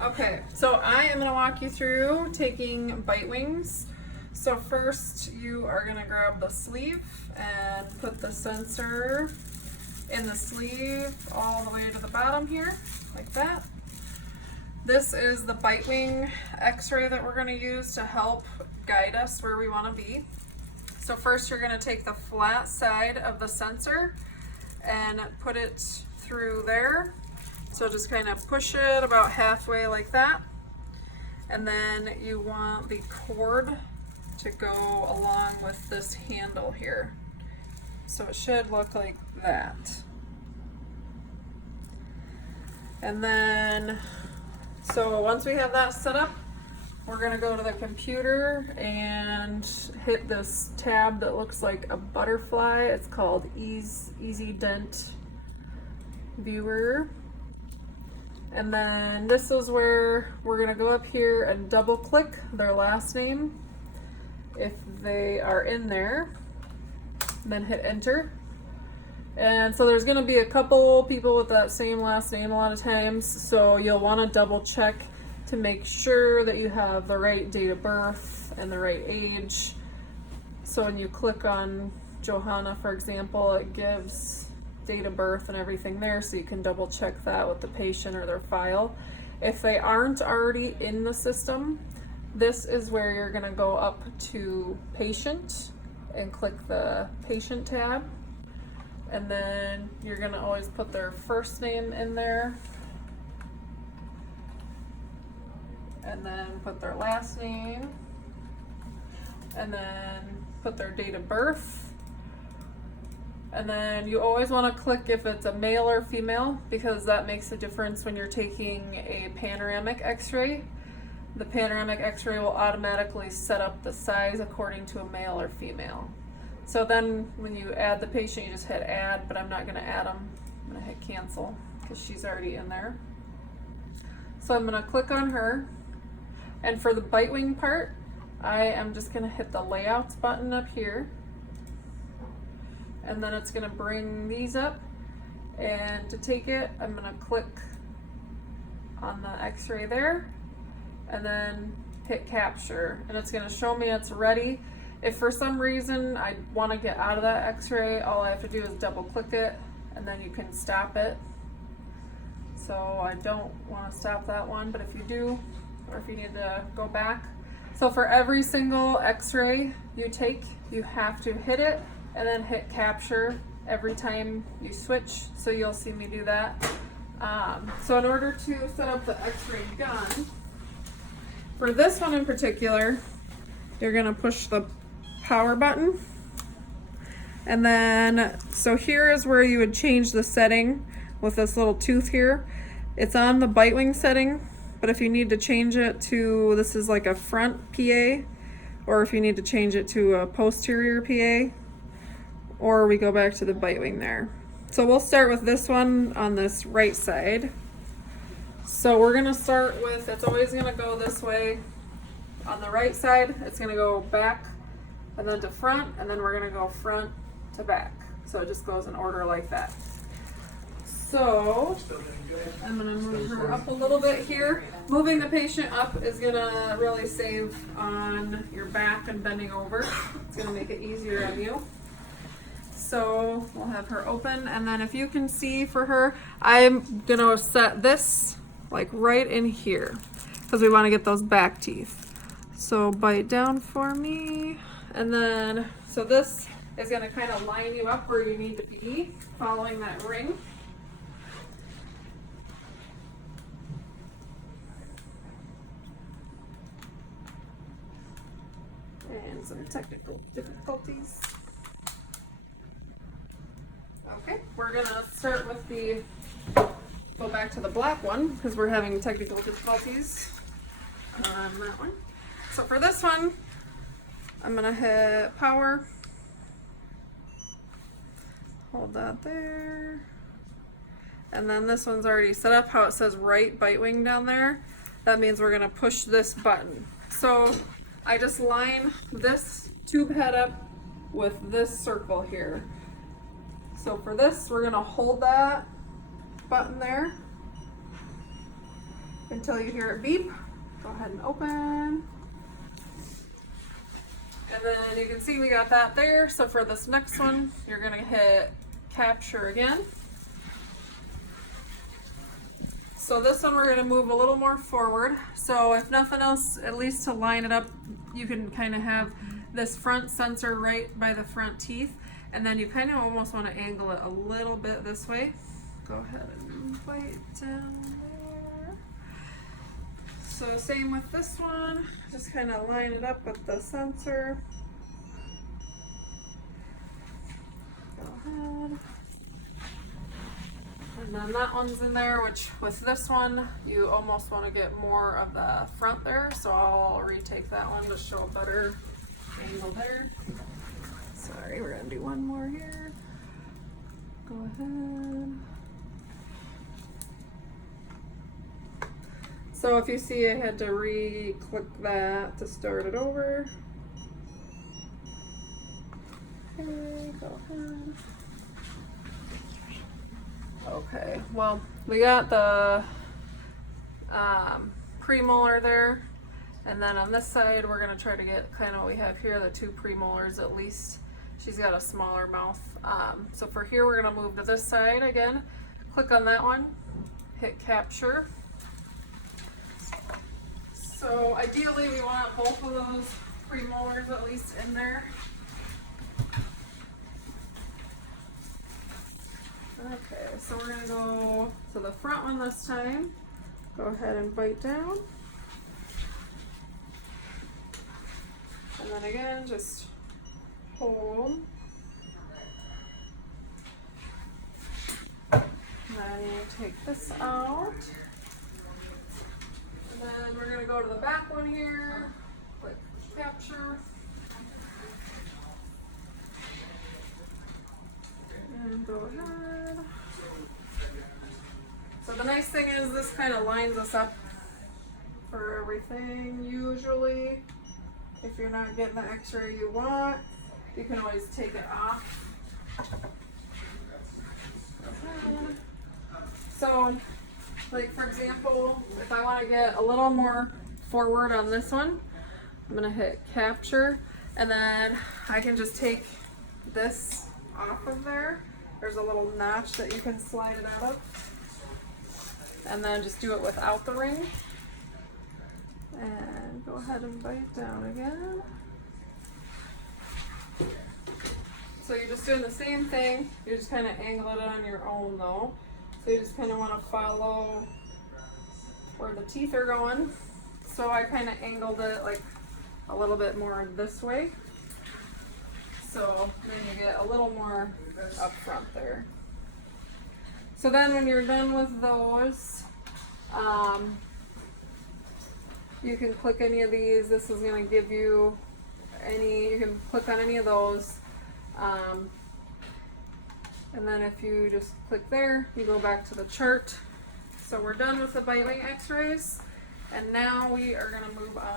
Okay, so I am going to walk you through taking Bitewings. So first you are going to grab the sleeve and put the sensor in the sleeve all the way to the bottom here, like that. This is the Bitewing x-ray that we're going to use to help guide us where we want to be. So first you're going to take the flat side of the sensor and put it through there. So just kind of push it about halfway like that. And then you want the cord to go along with this handle here. So it should look like that. And then, so once we have that set up, we're gonna go to the computer and hit this tab that looks like a butterfly. It's called Easy Dent Viewer. And then this is where we're gonna go up here and double click their last name if they are in there, and then hit enter. And so there's gonna be a couple people with that same last name a lot of times, so you'll wanna double check to make sure that you have the right date of birth and the right age. So when you click on Johanna, for example, it gives date of birth and everything there, so you can double check that with the patient or their file. If they aren't already in the system, this is where you're gonna go up to patient and click the patient tab. And then you're gonna always put their first name in there. And then put their last name. And then put their date of birth. And then you always want to click if it's a male or female, because that makes a difference when you're taking a panoramic x-ray. The panoramic x-ray will automatically set up the size according to a male or female. So then when you add the patient, you just hit add, but I'm not going to add them. I'm going to hit cancel because she's already in there. So I'm going to click on her. And for the Bitewing part, I am just going to hit the layouts button up here. And then it's going to bring these up, and to take it I'm going to click on the x-ray there and then hit capture, and it's going to show me it's ready. If for some reason I want to get out of that x-ray, all I have to do is double click it and then you can stop it. So I don't want to stop that one, but if you do, or if you need to go back. So for every single x-ray you take, you have to hit it and then hit capture every time you switch, so you'll see me do that. So in order to set up the x-ray gun, for this one in particular, you're gonna push the power button. And then, so here is where you would change the setting with this little tooth here. It's on the Bitewing setting, but if you need to change it to, this is like a front PA, or if you need to change it to a posterior PA, or we go back to the Bitewing there. So we'll start with this one on this right side. So we're gonna start with, it's always gonna go this way. On the right side, it's gonna go back and then to front, and then we're gonna go front to back. So it just goes in order like that. So I'm gonna move her up a little bit here. Moving the patient up is gonna really save on your back and bending over. It's gonna make it easier on you. So we'll have her open, and then if you can see for her, I'm gonna set this like right in here because we want to get those back teeth. So bite down for me, and then so this is gonna kind of line you up where you need to be, following that ring. And some technical difficulties. Okay, we're gonna start with the, go back to the black one because we're having technical difficulties on that one. So for this one, I'm gonna hit power, hold that there, and then this one's already set up how it says right Bitewing down there. That means we're gonna push this button. So I just line this tube head up with this circle here. So for this, we're gonna hold that button there and until you hear it beep. Go ahead and open. And then you can see we got that there. So for this next one, you're gonna hit capture again. So this one we're gonna move a little more forward. So if nothing else, at least to line it up, you can kind of have this front sensor right by the front teeth, and then you kind of almost want to angle it a little bit this way. Go ahead and bite down there. So same with this one, just kind of line it up with the sensor. Go ahead. And then that one's in there, which with this one, you almost want to get more of the front there. So I'll retake that one to show a better angle there. Sorry, we're gonna do one more here. Go ahead. So if you see, I had to re-click that to start it over. Okay, go ahead. Okay, well, we got the premolar there, and then on this side we're going to try to get kind of what we have here, the two premolars at least. She's got a smaller mouth. So for here we're going to move to this side again. Click on that one, hit capture. So ideally we want both of those premolars at least in there. Okay, so we're gonna go to the front one this time. Go ahead and bite down. And then again, just hold. And then you take this out. And then we're gonna go to the back one here. Click capture. And go ahead. So the nice thing is this kind of lines us up for everything. Usually, if you're not getting the x-ray you want, you can always take it off. So, like for example, if I want to get a little more forward on this one, I'm going to hit capture, and then I can just take this off of there. There's a little notch that you can slide it out of, and then just do it without the ring, and go ahead and bite down again. So you're just doing the same thing, you're just kind of angle it on your own though. So you just kind of want to follow where the teeth are going. So I kind of angled it like a little bit more this way. So then you get a little more up front there. So then when you're done with those, you can click any of these. This is going to give you you can click on any of those. And then if you just click there, you go back to the chart. So we're done with the Bitewing x-rays. And now we are going to move on